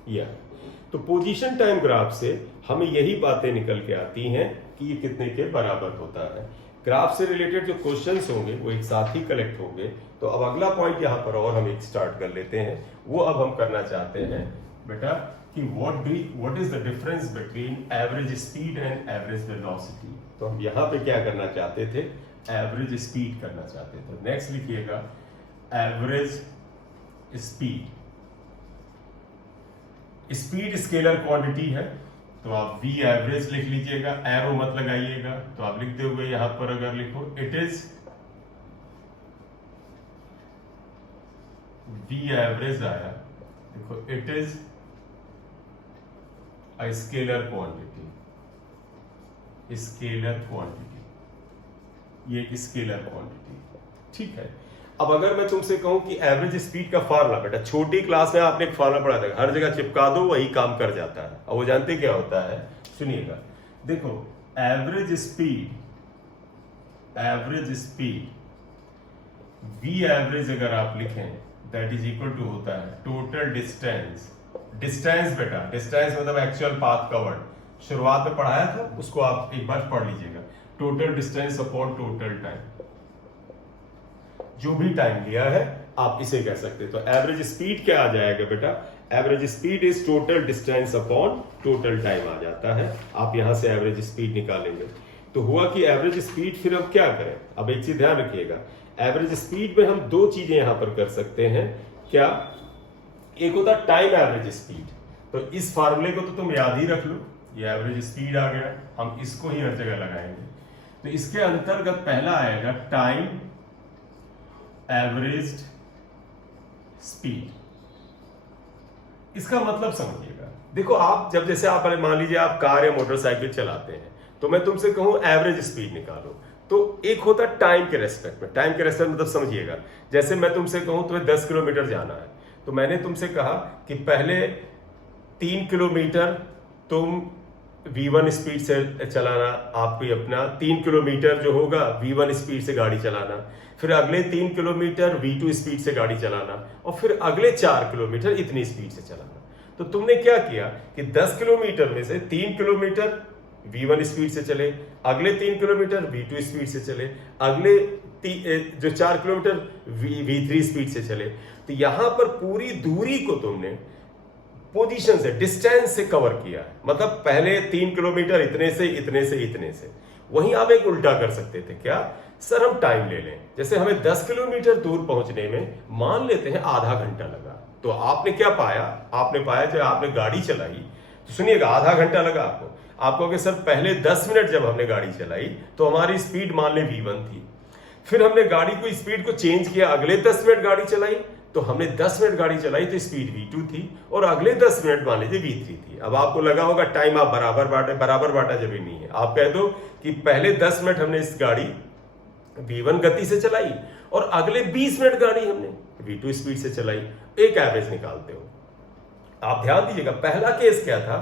या तो पोजीशन टाइम ग्राफ से हमें यही बातें निकल के आती हैं कि ये कितने के बराबर होता है। ग्राफ से रिलेटेड जो क्वेश्चंस होंगे वो एक साथ ही कलेक्ट होंगे। तो अब अगला पॉइंट यहां पर और हम एक स्टार्ट कर लेते हैं, वो अब हम करना चाहते हैं बेटा कि what is the difference between average speed and average velocity. तो हम यहां पे क्या करना चाहते थे? एवरेज स्पीड करना चाहते थे। नेक्स्ट लिखिएगा average speed. Speed scalar quantity है तो आप v एवरेज लिख लीजिएगा, एरो मत लगाइएगा। तो आप लिखते हुए यहां पर अगर लिखो इट इज v एवरेज आया, देखो it is a scalar quantity, scalar quantity, ये एक स्केलर क्वांटिटी, ठीक है। अब अगर मैं तुमसे कहूं कि एवरेज स्पीड का फार्मूला, बेटा छोटी क्लास में आपने एक फार्मूला पढ़ा था, हर जगह चिपका दो वही काम कर जाता है। और वो जानते क्या होता है? सुनिएगा, देखो एवरेज स्पीड वी एवरेज अगर आप लिखें दैट इज इक्वल टू होता है टोटल डिस्टेंस। डिस्टेंस बेटा, डिस्टेंस मतलब एक्चुअल पाथ कवर्ड, शुरुआत में पढ़ाया था, उसको आप एक बार पढ़ लीजिएगा। Total distance upon total time, जो भी टाइम लिया है आप इसे कह सकते हैं। तो एवरेज स्पीड क्या आ जाएगा बेटा? Average speed is total distance upon total time आ जाता है। आप यहां से एवरेज स्पीड निकालेंगे तो हुआ कि एवरेज स्पीड फिर हम क्या करें? अब एक चीज ध्यान रखिएगा, एवरेज स्पीड में हम दो चीजें यहां पर कर सकते हैं। क्या? एक होता टाइम एवरेज स्पीड, तो इस फार्मूले को तो तुम याद ही रख लो, ये एवरेज स्पीड आ गया, हम इसको ही हर जगह लगाएंगे। तो इसके अंतर्गत पहला आएगा टाइम एवरेज स्पीड, इसका मतलब समझिएगा, देखो आप जब जैसे आप मान लीजिए आप कार या मोटरसाइकिल चलाते हैं, तो मैं तुमसे कहूं एवरेज स्पीड निकालो, तो एक होता है टाइम के रेस्पेक्ट में। टाइम के रेस्पेक्ट मतलब समझिएगा, जैसे मैं तुमसे कहूं तुम्हें 10 किलोमीटर जाना है, तो मैंने तुमसे कहा कि पहले 3 किलोमीटर तुम V1 स्पीड से चलाना, आपको अपना 3 किलोमीटर जो होगा V1 स्पीड से गाड़ी चलाना, फिर अगले 3 किलोमीटर V2 स्पीड से गाड़ी चलाना, और फिर अगले 4 किलोमीटर इतनी स्पीड से चलाना। तो तुमने क्या किया कि 10 किलोमीटर में से 3 किलोमीटर V1 स्पीड से चले, अगले 3 किलोमीटर V2 स्पीड से चले, अगले जो 4 किलोमीटर V3 स्पीड से चले। तो यहां पर पूरी दूरी को तुमने पोजीशन से, डिस्टेंस से कवर किया है। मतलब पहले 3 किलोमीटर इतने से इतने से इतने से। वहीं आप एक उल्टा कर सकते थे, क्या सर हम टाइम ले लें, जैसे हमें 10 किलोमीटर दूर पहुंचने में मान लेते हैं आधा घंटा लगा, तो आपने क्या पाया, आपने पाया जब आपने गाड़ी चलाई, तो सुनिएगा आधा घंटा लगा आपको, आप कहोगे सर पहले 10 मिनट जब हमने गाड़ी चलाई तो हमारी स्पीड मान ले V1 थी, फिर हमने गाड़ी को स्पीड को चेंज किया, अगले 10 मिनट गाड़ी चलाई तो हमने 10 मिनट गाड़ी चलाई तो स्पीड V2 थी, और अगले 10 मिनट मान लीजिए V3 थी। अब आपको लगा होगा टाइम आप बराबर बांटा जरूरी नहीं है। आप कह दो कि पहले 10 मिनट हमने इस गाड़ी V1 गति से चलाई और अगले 20 मिनट गाड़ी हमने V2 स्पीड से चलाई, एक एवरेज निकालते हो। आप ध्यान दीजिएगा, पहला केस क्या था,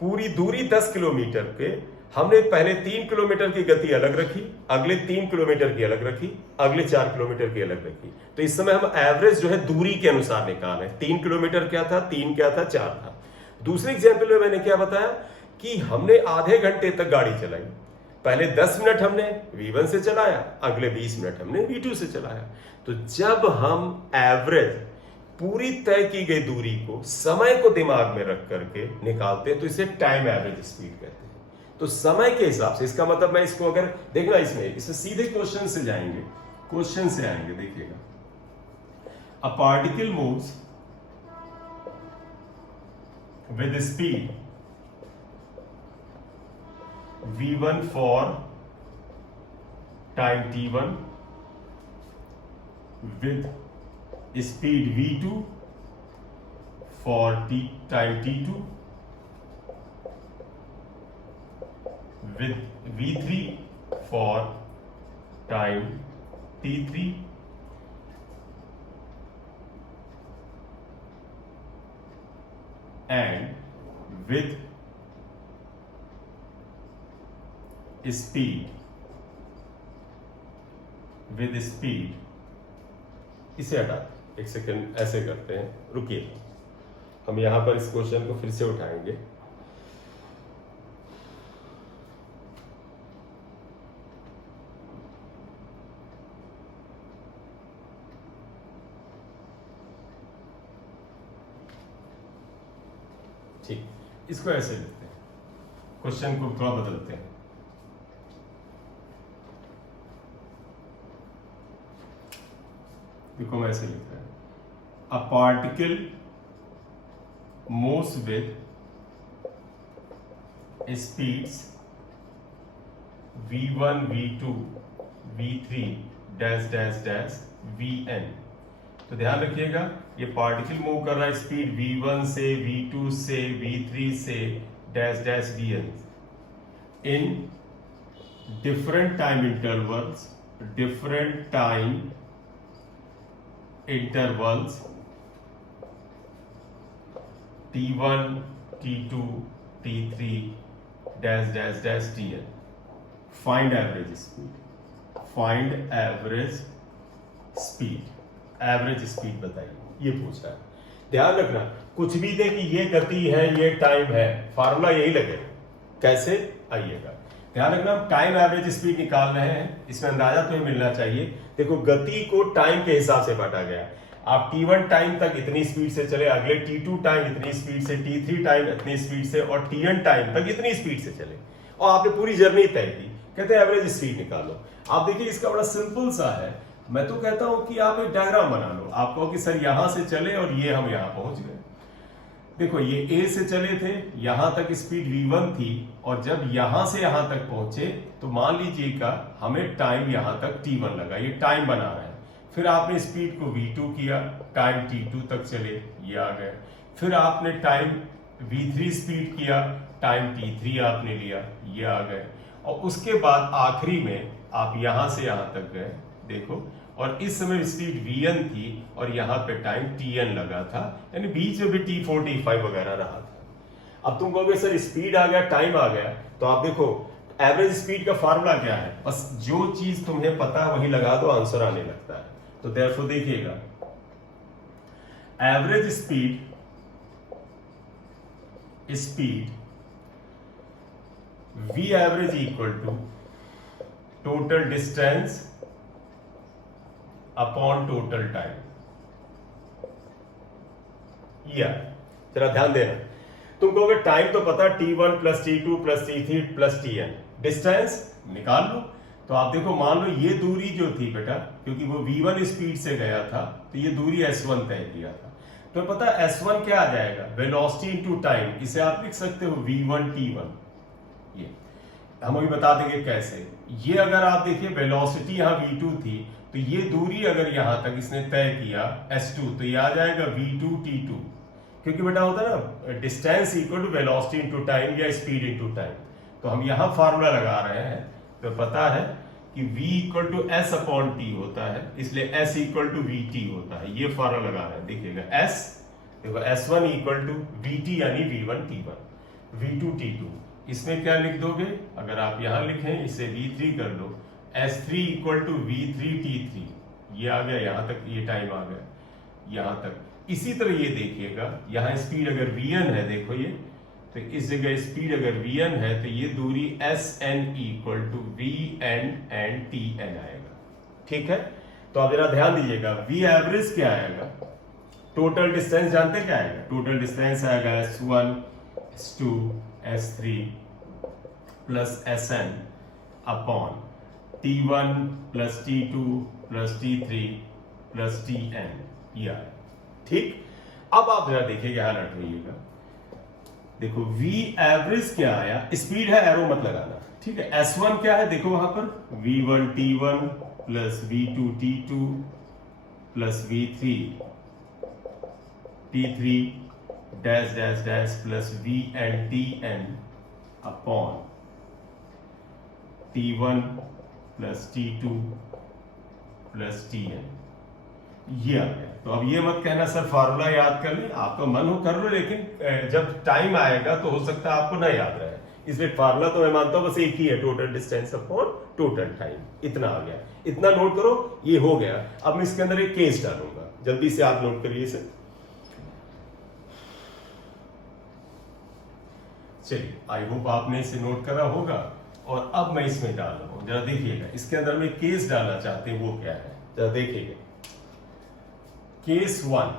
पूरी दूरी 10 किलोमीटर पे हमने पहले 3 किलोमीटर की गति अलग रखी, अगले 3 किलोमीटर की अलग रखी, अगले 4 किलोमीटर की अलग रखी। तो इस समय हम एवरेज जो है दूरी के अनुसार निकालें। 3 किलोमीटर क्या था, 3 क्या था, 4 था। दूसरे एग्जाम्पल में मैंने क्या बताया कि हमने आधे घंटे तक गाड़ी चलाई, पहले 10 मिनट हमने V1 से चलाया, अगले 20 मिनट हमने V2 से चलाया। तो जब हम एवरेज पूरी तय की गई दूरी को समय को दिमाग में रख करके निकालते हैं तो इसे टाइम एवरेज स्पीड कहते हैं। तो समय के हिसाब से, इसका मतलब मैं इसको अगर देखना, इसमें सीधे क्वेश्चन से जाएंगे, क्वेश्चन से आएंगे, देखिएगा। A particle moves with speed V1 for time T1 with speed V2 for time T2 with V3 for time T3 and with speed इसे हटा, एक सेकंड ऐसे करते हैं, रुकिए, हम यहां पर इस क्वेश्चन को फिर से उठाएंगे। ठीक, इसको ऐसे लिखते हैं, क्वेश्चन को थोड़ा बदलते हैं। देखो मैं ऐसे लिख रहा हूं, a particle moves with speeds V1 V2 V3 dash dash dash Vn। तो ध्यान रखिएगा, ये पार्टिकल मूव कर रहा है स्पीड V1 से V2 से V3 से dash dash Vn in different time intervals, T1 T2 T3 dash dash dash Tn। Find average speed, average speed बताइए, ये पूछ रहा है। ध्यान रखना, कुछ भी दे कि ये गति है, ये टाइम है, फार्मूला यही लगेगा। कैसे, आइएगा, ध्यान रखना, हम टाइम एवरेज स्पीड निकाल रहे हैं, इसमें अंदाजा तुम्हें मिलना चाहिए। देखो गति को टाइम के हिसाब से बांटा गया है। आप T1 टाइम तक इतनी स्पीड से चले, अगले T2 टाइम इतनी स्पीड से, T3 टाइम इतनी स्पीड से, और Tn टाइम तक इतनी स्पीड से चले, और आपने पूरी जर्नी तय की। कहते हैं एवरेज स्पीड निकालो। आप देखिए इसका बड़ा सिंपल सा है, मैं तो कहता हूं कि आप एक डायग्राम बना लो। आप कहो कि सर यहां से चले और ये हम यहां पहुंच गए। देखो ये A से चले थे, यहां तक स्पीड V1 थी, और जब यहां से यहां तक पहुंचे तो मान लीजिएगा हमें टाइम यहां तक T1 लगा, ये टाइम बना रहे हैं। फिर आपने स्पीड को V2 किया, टाइम T2 तक चले, ये आ गए। फिर आपने टाइम v3 स्पीड किया, टाइम t3 आपने लिया, ये आ गए, और उसके बाद आखिरी में आप यहां से यहां तक गए, देखो, और इस समय स्पीड v1 थी और यहाँ पे टाइम tn लगा था, यानी बीच में भी t4 t5 वगैरह रहा था। अब तुम कहोगे सर स्पीड आ गया, टाइम आ गया, तो आप देखो एवरेज स्पीड का फार्मूला क्या है, बस जो चीज तुम्हें पता है वही लगा दो, आंसर आने लगता है। तो देयरफॉर देखिएगा, average speed v average equal to total distance upon total time. या जरा ध्यान देना, तुम कहोगे टाइम तो पता t1 plus t2 plus t3 plus tn, distance निकाल लो। तो आप देखो, मान लो ये दूरी जो थी बेटा, क्योंकि वो v1 स्पीड से गया था तो ये दूरी s1 तय किया था, तो पता s1 क्या आ जाएगा, वेलोसिटी इनटू टाइम, इसे आप लिख सकते हो v1 t1। ये हम अभी बता देंगे कैसे। ये अगर आप देखिए वेलोसिटी यहाँ v2 थी, तो ये दूरी अगर यहां तक इसने तय किया s2, तो ये आ जाएगा v2 t2, क्योंकि बेटा होता है ना distance equal to velocity into time या स्पीड इनटू टाइम। तो हम यहां फार्मूला लगा रहे हैं, तो पता है कि v equal to s upon t होता है, इसलिए s इक्वल टू vt होता है, ये फार्मूला लगा रहे हैं। देखिएगा s, देखो s1 इक्वल टू vt यानी v1 t1, v2 t2, इसमें क्या लिख दोगे, अगर आप यहां लिखें इसे v3 कर लो, s3 equal to v3 t3, ये आ गया यहां तक, ये टाइम आ गया यहां तक। इसी तरह ये देखिएगा, यहां स्पीड अगर vn है, देखो ये, तो इस जगह स्पीड अगर vn है तो ये दूरी sn equal to vn and tn आएगा। ठीक है, तो आप जरा ध्यान दीजिएगा, v एवरेज क्या आएगा, टोटल डिस्टेंस जानते क्या आएगा, टोटल डिस्टेंस आएगा s1 s2 s3 plus sn upon t1 plus t2 plus t3 plus tn, ये आएगा। ठीक, अब आप जरा देखिए, यहां लट रहिएगा, देखो v एवरेज क्या आया, स्पीड है, एरो मत लगाना, ठीक है। s1 क्या है, देखो वहां पर v1 t1 plus v2 t2 plus v3 t3 dash dash dash plus vn tn upon t1 plus t2 plus tn, ये आ गया। तो अब ये मत कहना सर फार्मूला याद कर ले, आपका मन हो कर लो, लेकिन जब टाइम आएगा तो हो सकता है आपको ना याद रहे, इसलिए फार्मूला तो मैं मानता हूं बस एक ही है, total distance upon total time, इतना आ गया, इतना नोट करो, ये हो गया। अब मैं इसके अंदर एक केस डालूंगा, जल्दी से आप नोट करिए इसे। चलिए, आई होप आपने इसे नोट करा होगा, और अब मैं इसमें डाल रहा हूं, जरा देखिएगा, इसके अंदर मैं केस डालना चाहते हैं, वो क्या है, जरा देखिएगा। केस 1,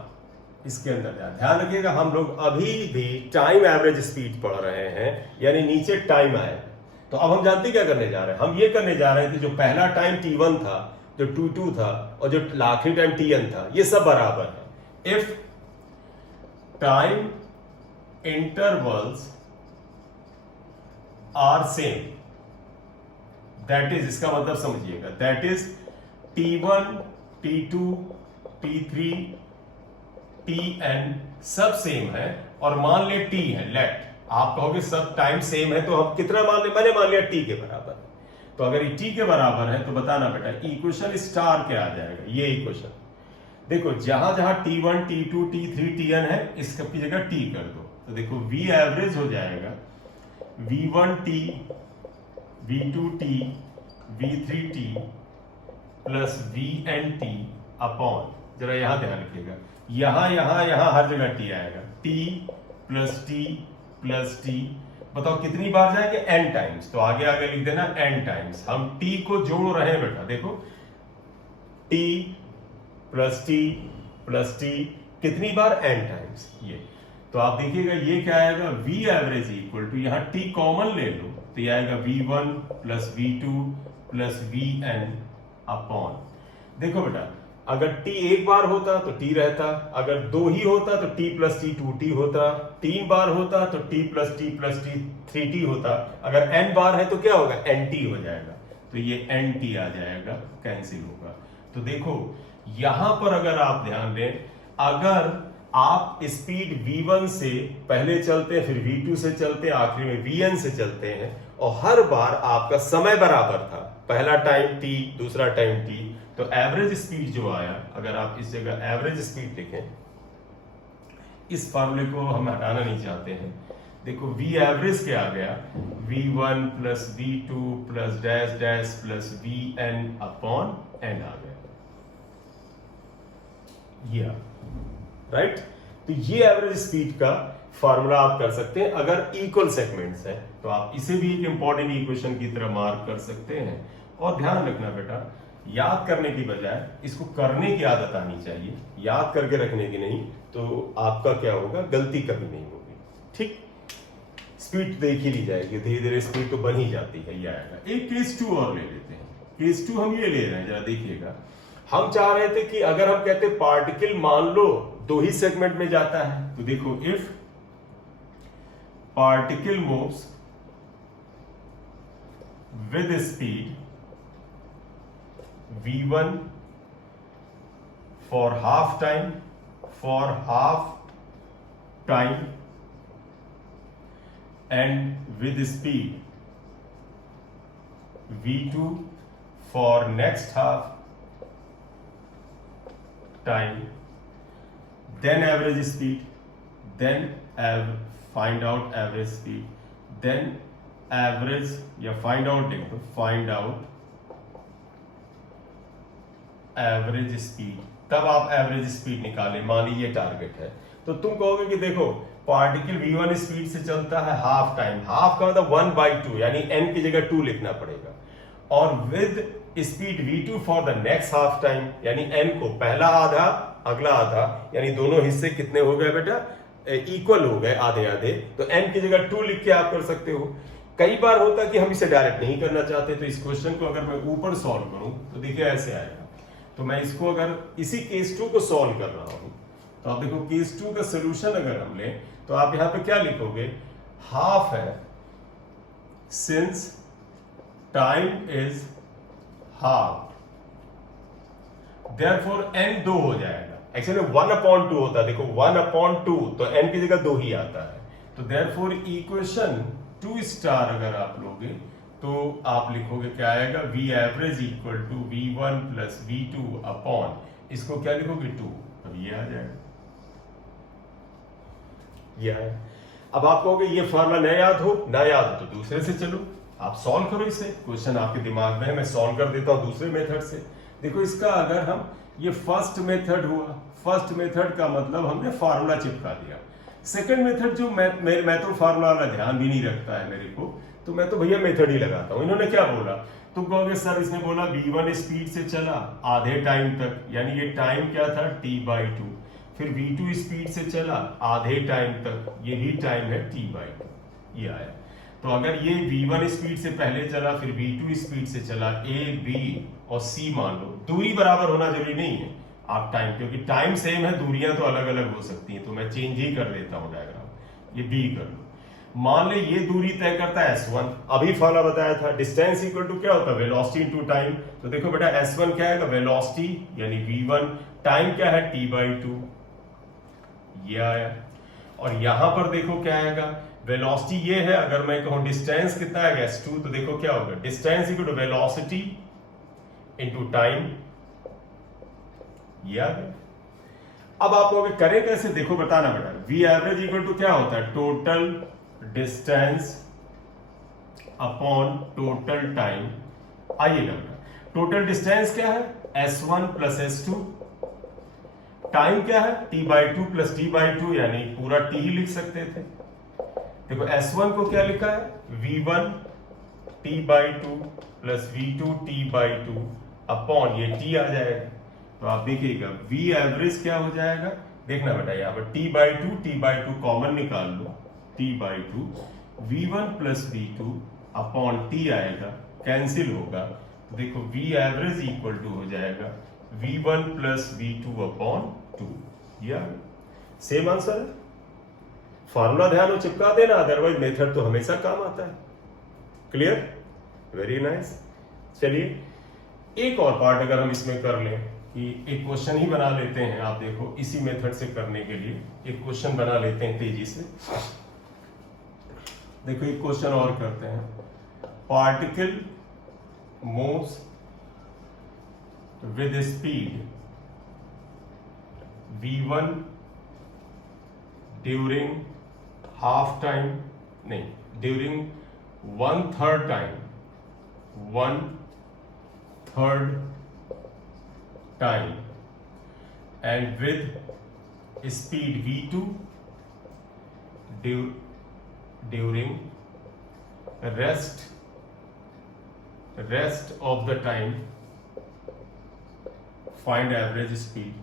इसके अंदर ध्यान रखिएगा, हम लोग अभी भी टाइम एवरेज स्पीड पढ़ रहे हैं, यानी नीचे टाइम आए। तो अब हम जानते क्या करने जा रहे हैं, हम ये करने जा रहे हैं कि जो पहला टाइम t1 था, जो t2 था, और जो आखिरी टाइम tn था, ये सब बराबर है। If time intervals are same, that is, इसका मतलब समझिएगा, that is t1 t2 t3 tn सब सेम है, और मान ले t है, लेट, आप कहोगे सब टाइम सेम है तो हम कितना मान ले, मैंने मान लिया t के बराबर है। तो अगर ये t के बराबर है तो बताना बेटा इक्वेशन स्टार क्या आ जाएगा, ये इक्वेशन देखो, जहां जहां t1 t2 t3 tn है, इसकी जगह t कर दो, तो देखो v एवरेज हो जाएगा v1t v2t v3t plus vnt upon, जरा यहां ध्यान रखिएगा, यहां यहां यहां हर जगह t आएगा, t प्लस t, बताओ कितनी बार जाएंगे, n टाइम्स, तो आगे आगे लिख देना n टाइम्स। हम t को जोड़ रहे हैं बेटा, देखो t प्लस t कितनी बार, n टाइम्स, ये। तो आप देखिएगा ये क्या आएगा, v एवरेज इक्वल टू, यहां t कॉमन ले लो, तो ये आएगा v1 plus v2 plus vn upon, देखो बेटा अगर t एक बार होता तो t रहता, अगर दो ही होता तो t प्लस t 2t होता, 3 बार होता तो t प्लस t 3t होता, अगर n बार है तो क्या होगा, nt हो जाएगा, तो ये nt आ जाएगा, कैंसिल होगा। तो देखो यहां पर अगर आप ध्यान दें, अगर आप स्पीड v1 से पहले चलते हैं, फिर v2 से चलते हैं, आखिरी में vn से चलते हैं, और हर बार आपका समय बराबर था, पहला टाइम t, दूसरा टाइम t, तो एवरेज स्पीड जो आया, अगर आप इस जगह एवरेज स्पीड लिखें, इस फॉर्मूले को हम हटाना नहीं चाहते हैं, देखो v एवरेज क्या आ गया, v1 plus v2 plus dash dash plus vn upon n आ गया, ये राइट। तो ये एवरेज स्पीड का फॉर्मूला आप कर सकते हैं। अगर इक्वल सेगमेंट्स है तो आप इसे भी एक इंपॉर्टेंट इक्वेशन की तरह मार्क कर सकते हैं। और ध्यान रखना बेटा, याद करने की बजाय इसको करने की आदत आनी चाहिए, याद करके रखने की नहीं, तो आपका क्या होगा, गलती कभी नहीं होगी। ठीक, स्पीड देख ही ली जाएगी, धीरे धीरे स्पीड तो बन ही जाती है। ये आएगा। एक केस 2 और ले लेते हैं। केस 2 हम ये ले रहे हैं, जरा देखिएगा। हम चाह रहे थे कि अगर हम कहते पार्टिकल मान लो 2 ही सेगमेंट में जाता है, तो देखो if particle moves with speed v1 for half time and with speed v2 for next half time, then average speed, then find out average speed, then average या find out एवरेज स्पीड। तब आप average speed निकालें, मान लीजिए target है, तो तुम कहोगे कि देखो पार्टिकल v1 स्पीड से चलता है हाफ टाइम, हाफ का मतलब 1/2, यानी n की जगह 2 लिखना पड़ेगा, और with speed v2 for the next half time, यानी n को पहला आधा अगला आधा, यानी दोनों हिस्से कितने हो गए बेटा, इक्वल हो गए, आधे आधे, तो n की जगह 2 लिख के आप कर सकते हो। कई बार होता कि हम इसे डायरेक्ट नहीं करना चाहते, तो इस क्वेश्चन को अगर मैं ऊपर सॉल्व करूं तो देखिए ऐसे आएगा। तो मैं इसको अगर इसी केस 2 को सॉल्व कर रहा हूं, तो आप देखो केस 2 का सोल्यूशन अगर हम लें तो आप यहां पे क्या लिखोगे, हाफ है, since time is half, therefore n 2 हो जाएगा। एक्चुअली 1/2 होता है, देखो 1/2, तो n की जगह 2 ही आता है, तो देयरफॉर इक्वेशन 2 स्टार अगर आप लोगे तो आप लिखोगे क्या आएगा, v average equal to v1 plus v2 upon, इसको क्या लिखोगे 2, अब ये आ जाएगा, ये आया। अब आप कहोगे ये फॉर्मूला न याद हो तो दूसरे से चलो, आप सॉल्व करो इसे, क्वेश्चन आपके दिमाग में है, मैं सॉल्व कर देता हूं दूसरे मेथड से। देखो इसका अगर हम, ये फर्स्ट मेथड हुआ, फर्स्ट मेथड का मतलब हमने फार्मूला चिपका दिया। सेकंड मेथड जो मैं तो फार्मूला वाला ध्यान भी नहीं रखता है मेरे को, तो मैं तो भैया मेथड ही लगाता हूं। इन्होंने क्या बोला, तुम कहोगे सर इसने बोला v1 स्पीड से चला आधे टाइम तक, यानी ये टाइम क्या था t/2, फिर v2 स्पीड से चला आधे टाइम तक, ये भी टाइम है t/2, ये आया। तो अगर ये v1 स्पीड से पहले चला, फिर v2 स्पीड से चला, a b और c मान लो, दूरी बराबर होना जरूरी नहीं है आप टाइम, क्योंकि टाइम सेम है, दूरियां तो अलग अलग हो सकती हैं, तो मैं चेंज ही कर देता हूं डायग्राम, ये b कर लो। मान ले ये दूरी तय करता है s1, अभी फॉर्मूला बताया था, डिस्टेंस इक्वल टू क्या होता है, वेलोसिटी इनटू टाइम। तो देखो बेटा s1 क्या है, वेलोसिटी यानी v1, टाइम क्या है t/2, ये आया। और यहां पर देखो क्या आएगा, वेलोसिटी ये है, अगर मैं कहूं डिस्टेंस कितना आएगा s2, तो देखो क्या होगा, distance equal to velocity into time, ये आ गया। अब आप कहोगे करें कैसे, देखो बताना बेटा, v एवरेज इक्वल टू क्या होता है, total distance upon total time. आइएगा बेटा, टोटल डिस्टेंस क्या है, s1 प्लस s2, टाइम क्या है t/2 प्लस t/2, यानी पूरा t ही लिख सकते थे। देखो s1 को क्या लिखा है, v1 t/2 plus v2 t/2 upon ये t आ जाएगा। तो आप देखिएगा v एवरेज क्या हो जाएगा, देखना बेटा यहाँ पर t/2 कॉमन निकाल लो, t/2 v1 plus v2 upon t आएगा, कैंसिल होगा, तो देखो v एवरेज इक्वल टू हो जाएगा v1 प्लस v2 अपॉन 2, ये सेम आंसर है। फॉर्मूला ध्यान हो चिपका देना, अदरवाइज मेथड तो हमेशा काम आता है। Clear, very nice. चलिए एक और पार्ट अगर हम इसमें कर लें, कि एक क्वेश्चन ही बना लेते हैं। आप देखो इसी मेथड से करने के लिए एक क्वेश्चन बना लेते हैं तेजी से। देखो एक क्वेश्चन और करते हैं। Particle moves with speed v1 during half time, नहीं, during 1/3 time, 1/3 time, and with speed v2 during rest of the time, find average speed।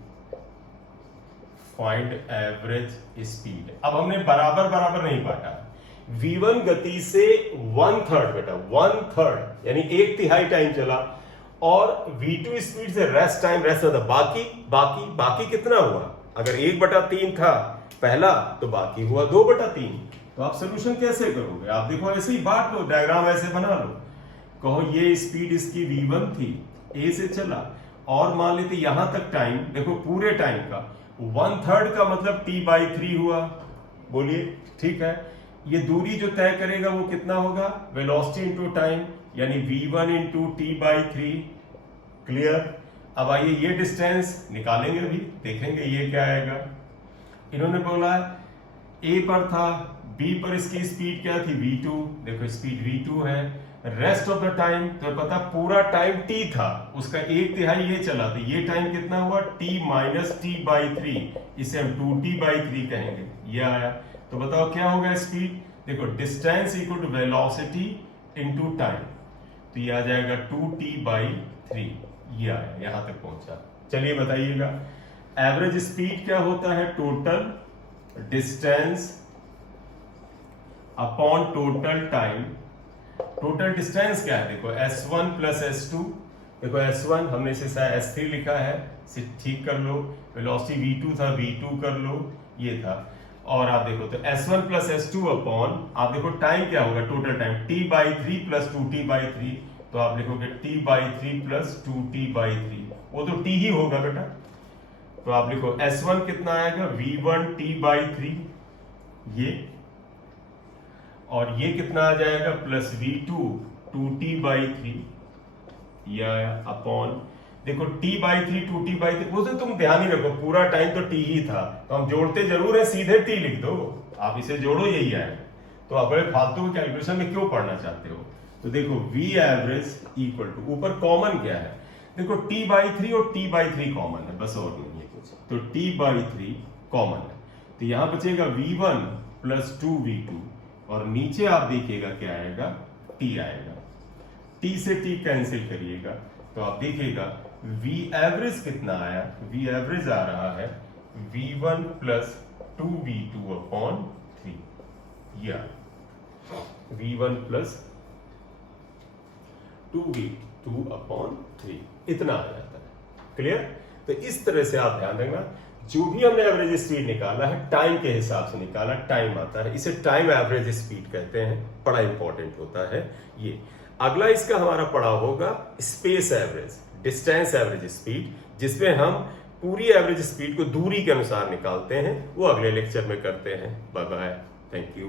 अब हमने बराबर बराबर नहीं बांटा। v1 गति से 1/3 बेटा, 1/3 यानी 1/3 टाइम चला, और v2 स्पीड से रेस्ट टाइम, रेस्ट होता बाकी बाकी बाकी कितना हुआ? अगर 1/3 था पहला तो बाकी हुआ 2/3। तो आप सोल्यूशन कैसे करोगे? आप देखो ऐसे ही बांट लो, डायग्राम ऐसे बना लो। कहो ये स्पीड इसकी v1 थी, a से चला, और मान लेते यहां तक टाइम, देखो पूरे टाइम का 1/3 का मतलब t/3 हुआ। बोलिए ठीक है। ये दूरी जो तय करेगा वो कितना होगा? वेलोसिटी इंटू टाइम, यानी v1 इंटू t/3। क्लियर? अब आइए ये डिस्टेंस निकालेंगे, अभी देखेंगे ये क्या आएगा। इन्होंने बोला a पर था, b पर इसकी स्पीड क्या थी? v2। देखो स्पीड v2 है। रेस्ट ऑफ द टाइम तो पता पूरा टाइम t था, उसका 1/3 ये चला, तो ये टाइम कितना हुआ? t माइनस t/3, इसे हम 2t/3 कहेंगे। ये आया। तो बताओ क्या होगा स्पीड? देखो distance equal to velocity into time, तो ये आ जाएगा 2t/3। ये आया, यहां तक पहुंचा। चलिए बताइएगा एवरेज स्पीड क्या होता है? Total distance upon total time. Total distance क्या है? देखो s1 प्लस s2। देखो s1 हमने इसे s3 लिखा है, इसे ठीक कर लो। वेलोसिटी v2 था, v2 कर लो, ये था। और आप देखो तो s1 प्लस s2 अपॉन, आप देखो टाइम क्या होगा? Total time t/3 plus 2t/3। तो आप लिखोगे t/3 प्लस 2t/3, वो तो t ही होगा बेटा। तो आप लिखो s1 कितना आएगा? v1 t/3, ये, और ये कितना आ जाएगा? प्लस v2 2t/3, ये आया, अपॉन देखो t/3 2t/3, वो तो तुम ध्यान ही रखो पूरा टाइम तो t ही था, तो हम जोड़ते जरूर है, सीधे t लिख दो, आप इसे जोड़ो यही आएगा। तो आप फालतू के कैलकुलेशन में क्यों पढ़ना चाहते हो? तो देखो v एवरेज इक्वल टू, ऊपर कॉमन क्या है? देखो t/3 और t/3 कॉमन है, बस और नहीं है कुछ। तो t/3 कॉमन है, तो यहां बचेगा v1 प्लस 2v2, और नीचे आप देखिएगा क्या आएगा? t आएगा। t से t कैंसिल करिएगा तो आप देखिएगा v एवरेज कितना आया? v एवरेज आ रहा है v1 प्लस 2v2 अपॉन 3, या v1 प्लस 2v2 अपॉन 3, इतना आ जाता है। क्लियर? तो इस तरह से आप ध्यान रखना, जो भी हमने एवरेज स्पीड निकाला है टाइम के हिसाब से निकाला, टाइम आता है, इसे टाइम एवरेज स्पीड कहते हैं। बड़ा इंपॉर्टेंट होता है ये। अगला इसका हमारा पड़ा होगा space average, distance average speed, जिसमें हम पूरी एवरेज स्पीड को दूरी के अनुसार निकालते हैं। वो अगले लेक्चर में करते हैं। Bye bye, thank you.